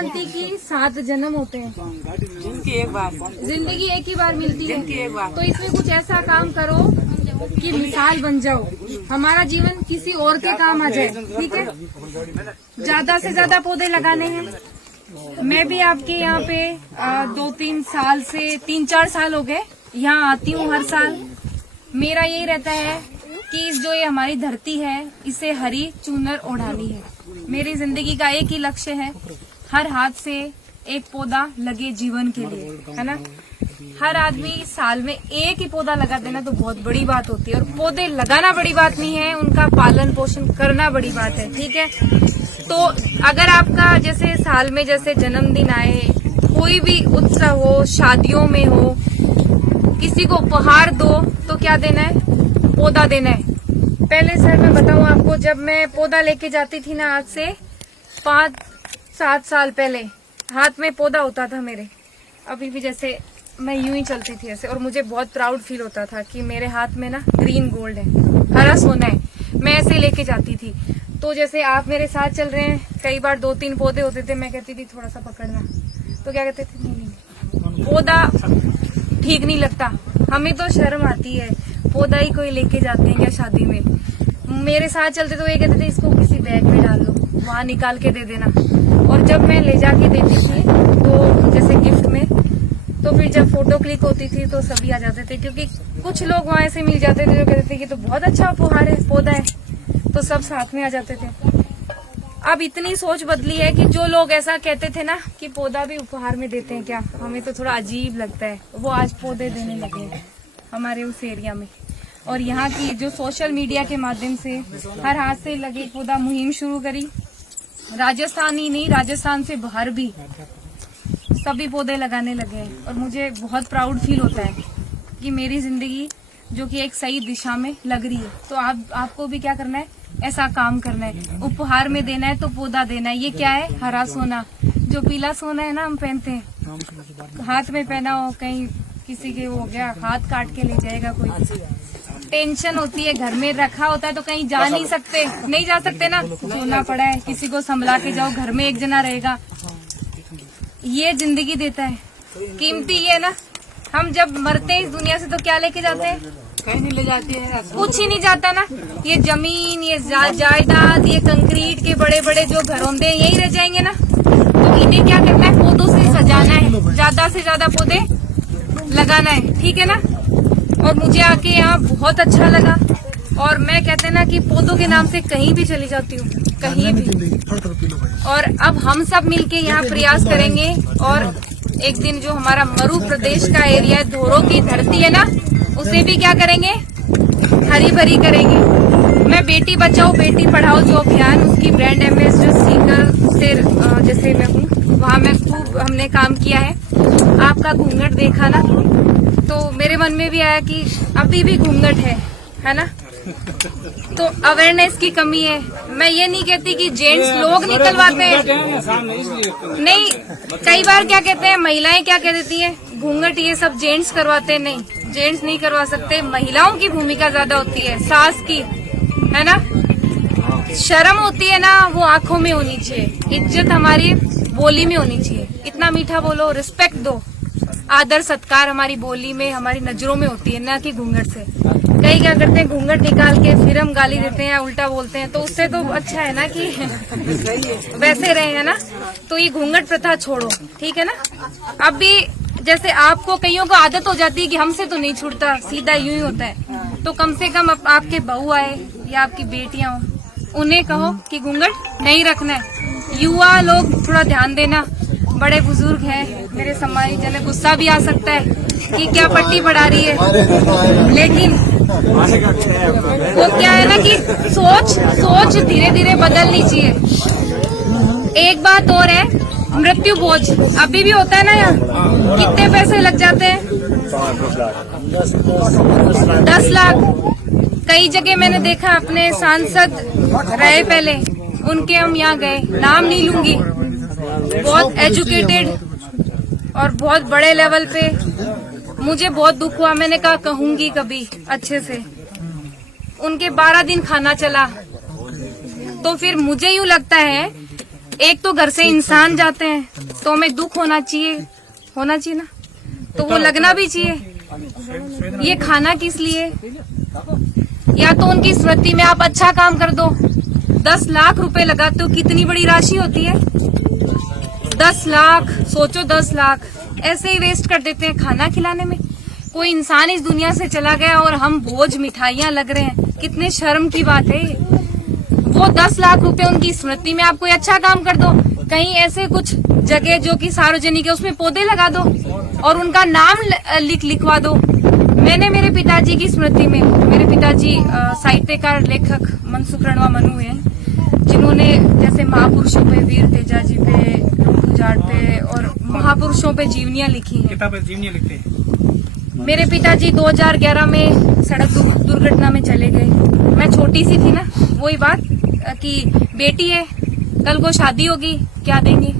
जानती कि 7 जन्म होते हैं, जिंदगी एक बार, जिंदगी एक ही बार मिलती है, जिंदगी एक बार। तो इसमें कुछ ऐसा काम करो कि मिसाल बन जाओ, हमारा जीवन किसी और के काम आ जाए। ठीक है, ज्यादा से ज्यादा पौधे लगाने हैं। मैं भी आपके यहाँ पे 2-3 साल से 3-4 साल हो गए यहाँ आती हूँ हर साल। मेरा यही रहता है कि जो ये हमारी धरती है इसे हरी चूनर ओढ़ानी है। मेरी जिंदगी का एक ही लक्ष्य है, हर हाथ से एक पौधा लगे जीवन के लिए, है ना। हर आदमी साल में एक ही पौधा लगा देना तो बहुत बड़ी बात होती है, और पौधे लगाना बड़ी बात नहीं है, उनका पालन पोषण करना बड़ी बात है। ठीक है, तो अगर आपका जैसे साल में जैसे जन्मदिन आए, कोई भी उत्सव हो, शादियों में हो, किसी को उपहार दो तो क्या देना है, पौधा देना है। पहले सर मैं बताऊं आपको, जब मैं पौधा लेके जाती थी ना, आज से 5-7 साल पहले हाथ में पौधा होता था मेरे, अभी भी जैसे मैं यूं ही चलती थी ऐसे, और मुझे बहुत प्राउड फील होता था कि मेरे हाथ में ना ग्रीन गोल्ड है, हरा सोना है, मैं ऐसे लेके जाती थी। तो जैसे आप मेरे साथ चल रहे हैं, कई बार 2-3 पौधे होते थे, मैं कहती थी थोड़ा सा पकड़ना, तो क्या कहते थे, नहीं पौधा ठीक नहीं लगता, हमें तो शर्म आती है, पौधा ही कोई लेके जाते हैं क्या शादी में। मेरे साथ चलते तो ये कहते थे इसको किसी बैग में डाल लो, वहां निकाल के दे देना। और जब मैं ले जाके देती थी तो जैसे गिफ्ट में, तो फिर जब फोटो क्लिक होती थी तो सभी आ जाते थे, क्योंकि कुछ लोग वहां ऐसे मिल जाते थे जो कहते थे कि तो बहुत अच्छा उपहार है, पौधा है, तो सब साथ में आ जाते थे। अब इतनी सोच बदली है कि जो लोग ऐसा कहते थे ना कि पौधा भी उपहार में देते हैं क्या, हमें तो थोड़ा अजीब लगता है, वो आज पौधे देने लगे हैं हमारे उस एरिया में। और यहाँ की जो सोशल मीडिया के माध्यम से हर हाथ से लगे पौधा मुहिम शुरू करी, राजस्थान ही नहीं, राजस्थान से बाहर भी सभी पौधे लगाने लगे हैं। और मुझे बहुत प्राउड फील होता है कि मेरी जिंदगी जो कि एक सही दिशा में लग रही है। तो आपको भी क्या करना है, ऐसा काम करना है, उपहार में देना है तो पौधा देना है। ये क्या है, हरा सोना, जो पीला सोना है ना हम पहनते हैं, हाथ में पहना हो, कहीं किसी के हो गया, हाथ काट के ले जाएगा कोई, टेंशन होती है, घर में रखा होता है तो कहीं जा नहीं सकते, नहीं जा सकते ना, सोना पड़ा है, किसी को संभला के जाओ, घर में एक जना रहेगा। ये जिंदगी देता है, कीमती ये ना। हम जब मरते हैं इस दुनिया से तो क्या लेके जाते हैं, कहीं नहीं ले जाती है, कुछ ही नहीं जाता ना। ये जमीन, ये जायदाद, ये कंक्रीट के बड़े बड़े जो घर होंगे यही रह जाएंगे ना। तो इन्हें क्या करना है, पौधों से सजाना है, ज्यादा से ज्यादा पौधे लगाना है। ठीक है ना। और मुझे आके यहाँ बहुत अच्छा लगा, और मैं कहते हैं ना कि पौधों के नाम से कहीं भी चली जाती हूँ, कहीं भी। और अब हम सब मिलके यहाँ प्रयास करेंगे, और एक दिन जो हमारा मरु प्रदेश का एरिया है, धोरों की धरती है ना, उसे भी क्या करेंगे, हरी भरी करेंगे। मैं बेटी बचाओ बेटी पढ़ाओ जो अभियान, उसकी ब्रांड एम्बेसडर सीकर से जैसे मैं हूँ, वहाँ मैं खूब हमने काम किया है। आपका घूंघट देखा ना, तो मेरे मन में भी आया कि अभी भी घूंघट है ना। तो अवेयरनेस की कमी है। मैं ये नहीं कहती कि जेंट्स लोग निकलवाते हैं, नहीं, कई बार क्या कहते हैं महिलाएं, क्या कह देती हैं, घूंघट ये सब जेंट्स करवाते हैं। नहीं, जेंट्स नहीं करवा सकते, महिलाओं की भूमिका ज्यादा होती है, सास की, है ना। शर्म होती है ना, वो आंखों में होनी चाहिए, इज्जत हमारी बोली में होनी चाहिए। इतना मीठा बोलो, रिस्पेक्ट दो, आदर सत्कार हमारी बोली में, हमारी नजरों में होती है, ना कि घूंघट से। कई क्या करते हैं, घूंघट निकाल के फिर हम गाली देते हैं या उल्टा बोलते हैं, तो उससे तो अच्छा है ना कि वैसे रहे, है ना। तो ये घूंघट प्रथा छोड़ो, ठीक है ना। अब भी जैसे आपको कईयों को आदत हो जाती है कि हमसे तो नहीं छूटता, सीधा यूं ही होता है, तो कम से कम आपके बहू आए या आपकी बेटियां हो, उन्हें कहो कि घूंघट नहीं रखना है। युवा लोग थोड़ा ध्यान देना, बड़े बुजुर्ग हैं, मेरे समाज जन गुस्सा भी आ सकता है कि क्या पट्टी बढ़ा रही है, लेकिन वो क्या है ना कि सोच धीरे धीरे बदलनी चाहिए। एक बात और है, मृत्यु भोज अभी भी होता है ना यहाँ, कितने पैसे लग जाते हैं, 10 लाख। कई जगह मैंने देखा, अपने सांसद रहे पहले, उनके हम यहाँ गए, नाम नहीं लूंगी, बहुत एजुकेटेड और बहुत बड़े लेवल पे, मुझे बहुत दुख हुआ, मैंने कहा कहूंगी कभी अच्छे से। उनके 12 दिन खाना चला, तो फिर मुझे यूं लगता है एक तो घर से इंसान जाते हैं तो हमें दुख होना चाहिए ना, तो वो लगना भी चाहिए। ये खाना किस लिए? या तो उनकी स्मृति में आप अच्छा काम कर दो। 10 लाख रुपए लगाते हो, कितनी बड़ी राशि होती है 10 लाख। सोचो 10 लाख ऐसे ही वेस्ट कर देते हैं खाना खिलाने में। कोई इंसान इस दुनिया से चला गया और हम बोझ मिठाइयां लग रहे हैं, कितने शर्म की बात है ये। वो 10 लाख रुपए उनकी स्मृति में आप कोई अच्छा काम कर दो। कहीं ऐसे कुछ जगह जो कि सार्वजनिक है उसमें पौधे लगा दो और उनका नाम लिखवा दो। मैंने मेरे पिताजी की स्मृति में, मेरे पिताजी साहित्यकार लेखक मनसुख रणवा मनु हैं, जिन्होंने जैसे महापुरुषों पे, वीर तेजा जी पे, गुजाड़ पे और महापुरुषों पे जीवनियां लिखी हैं। किताबें जीवनियां लिखते हैं। मेरे पिताजी 2011 में सड़क दुर्घटना में चले गए। मैं छोटी सी थी ना, वही बात कि बेटी है, कल को शादी होगी, क्या देंगे?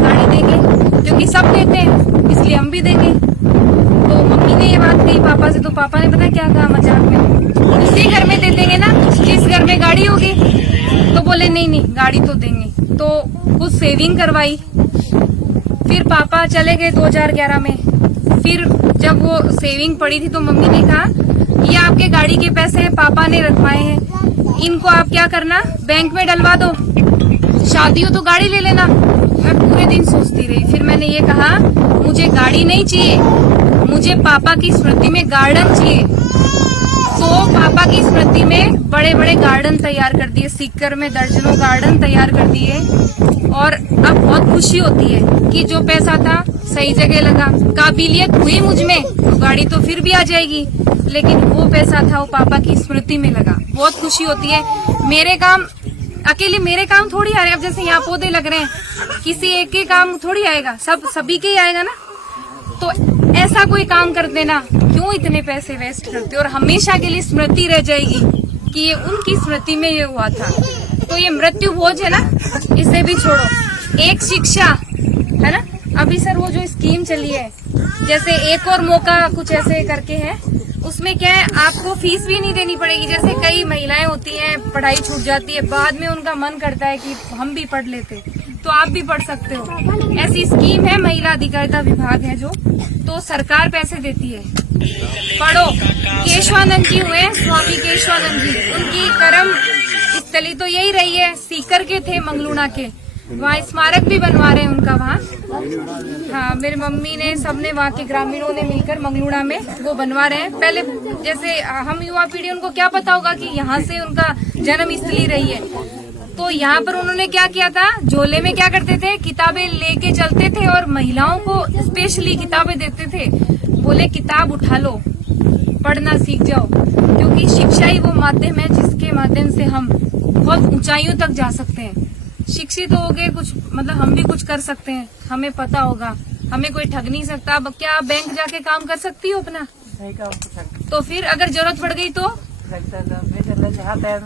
गाड़ी देंगे, क्योंकि सब देते हैं इसलिए हम भी देंगे। तो मम्मी ने ये बात कही पापा से, तो पापा ने पता क्या कहा मजाक में, इसी घर में दे देंगे ना जिस घर में गाड़ी होगी। तो बोले नहीं गाड़ी तो देंगे। तो कुछ सेविंग करवाई, फिर पापा चले गए 2011 में। फिर जब वो सेविंग पड़ी थी तो मम्मी ने कहा ये आपके गाड़ी के पैसे हैं, पापा ने रखवाए हैं, इनको आप क्या करना, बैंक में डलवा दो, शादी हो तो गाड़ी ले लेना। मैं पूरे दिन सोचती रही। फिर मैंने ये कहा मुझे गाड़ी नहीं चाहिए, मुझे पापा की स्मृति में गार्डन चाहिए। तो पापा की स्मृति में बड़े बड़े गार्डन तैयार कर दिए, सीकर में दर्जनों गार्डन तैयार कर दिए। और अब बहुत खुशी होती है कि जो पैसा था सही जगह लगा। काबिलियत हुई मुझ में तो गाड़ी तो फिर भी आ जाएगी, लेकिन वो पैसा था वो पापा की स्मृति में लगा। बहुत खुशी होती है। मेरे काम अकेले मेरे काम थोड़ी आ रहे हैं। अब जैसे यहाँ पौधे लग रहे हैं, किसी एक के काम थोड़ी आएगा, सभी के ही आएगा ना। तो ऐसा कोई काम कर देना, क्यों इतने पैसे वेस्ट करते? और हमेशा के लिए स्मृति रह जाएगी कि ये उनकी स्मृति में ये हुआ था। तो ये मृत्यु बोझ है ना, इसे भी छोड़ो। एक शिक्षा है ना, अभी सर वो जो स्कीम चली है, जैसे एक और मौका कुछ ऐसे करके है, उसमें क्या है आपको फीस भी नहीं देनी पड़ेगी। जैसे कई महिलाएं होती हैं, पढ़ाई छूट जाती है, बाद में उनका मन करता है कि हम भी पढ़ लेते, तो आप भी पढ़ सकते हो। ऐसी स्कीम है, महिला अधिकारिता विभाग है जो, तो सरकार पैसे देती है। पढ़ो। केशवानंद जी हुए, स्वामी केशवानंद जी, उनकी कर्म स्थली तो यही रही है। सीकर के थे, मंगलूना के, वहाँ स्मारक भी बनवा रहे हैं उनका वहाँ। हाँ, मेरी मम्मी ने, सबने, वहाँ के ग्रामीणों ने मिलकर मंगलूना में वो बनवा रहे हैं। पहले जैसे हम युवा पीढ़ी, उनको क्या पता होगा कि यहाँ से उनका जन्म स्थली रही है। तो यहाँ पर उन्होंने क्या किया था, झोले में क्या करते थे, किताबें लेके चलते थे और महिलाओं को स्पेशली किताबें देते थे। बोले किताब उठा लो, पढ़ना सीख जाओ, क्योंकि शिक्षा ही वो माध्यम है जिसके माध्यम से हम बहुत ऊंचाइयों तक जा सकते हैं। शिक्षित हो गए कुछ, मतलब हम भी कुछ कर सकते हैं, हमें पता होगा, हमें कोई ठग नहीं सकता। अब क्या बैंक जाके काम कर सकती हो अपना? नहीं काम कर सकते। तो फिर अगर जरूरत पड़ गई तो लगता है